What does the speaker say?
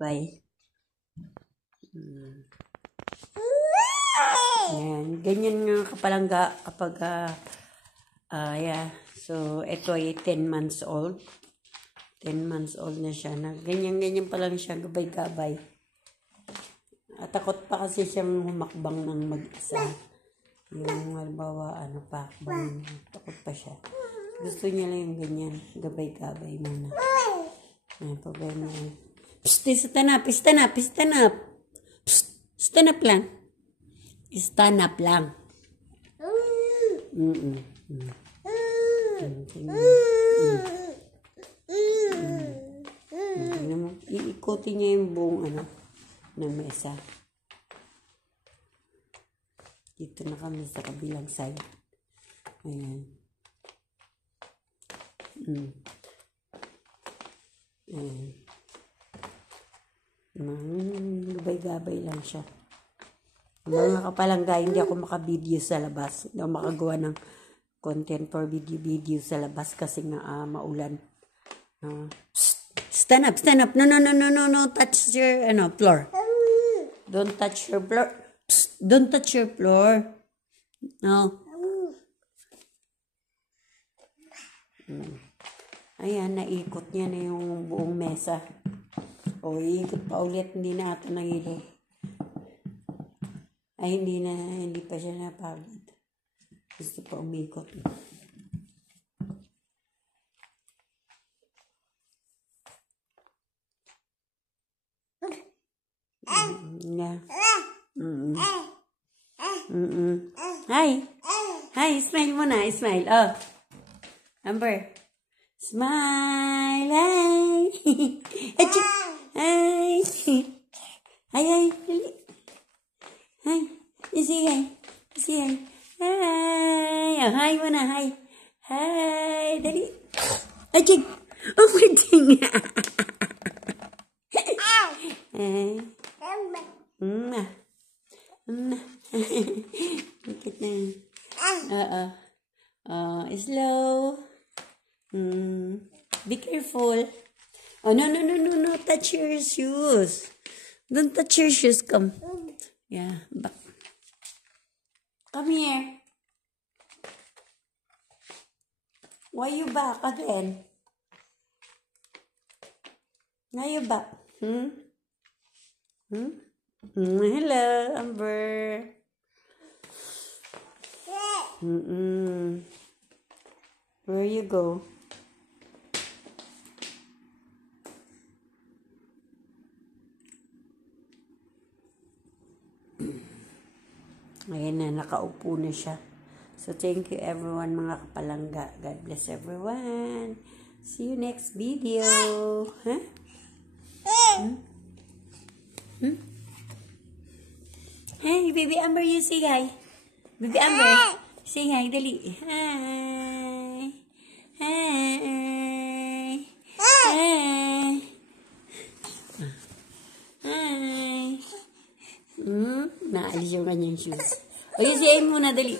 Bye. Ayan. Ganyan nga kapalangga kapag yeah. So, ito ay 10 months old. 10 months old na siya. Ganyan-ganyan pa lang siya, gabay-gabay. At takot pa kasi siyang humakbang ng mag-isa. Yung halimbawa, takot pa siya. Gusto niya lang yung ganyan, gabay-gabay muna. Ayan, problema yan. Psst, stand up. Psst, stand up lang. Stand up lang. Iikutin niya yung buong ng mesa. Dito na kami sa kabilang side. Ayan. Ayan. Gabay-gabay lang siya. Mga kapalangga, hindi ako makabideo sa labas. Hindi ako makagawa ng content for video sa labas kasi nga maulan. Stand up. No, touch your floor. Don't touch your floor. Psst, don't touch your floor. No. Ayan, naikot niya na yung buong mesa. O, iikot pa ulit. Hindi na ata nangilo. Ay, hindi pa siya napagod. Gusto pa umikot. Yeah. Hi, smile muna, smile. Oh. Amber. Smile. Hi. Hi. Hi. Hi. Say hi. Hi. Oh, hi muna, hi. Hi. Dali. Achig. Oh, my thing. Slow. Be careful. Oh, no. Touch your shoes. Don't touch your shoes. Come. Yeah, back. Come here. Why you back again? Why you back? Hello, Amber. Where you go? Ayan na, nakaupo na siya. So, thank you everyone mga kapalangga. God bless everyone. See you next video. Huh? Hey, baby Amber, you say hi. Baby Amber, say hi, dali. Hi. Naalis yung kanyang shoes. O, yun siya muna, dali.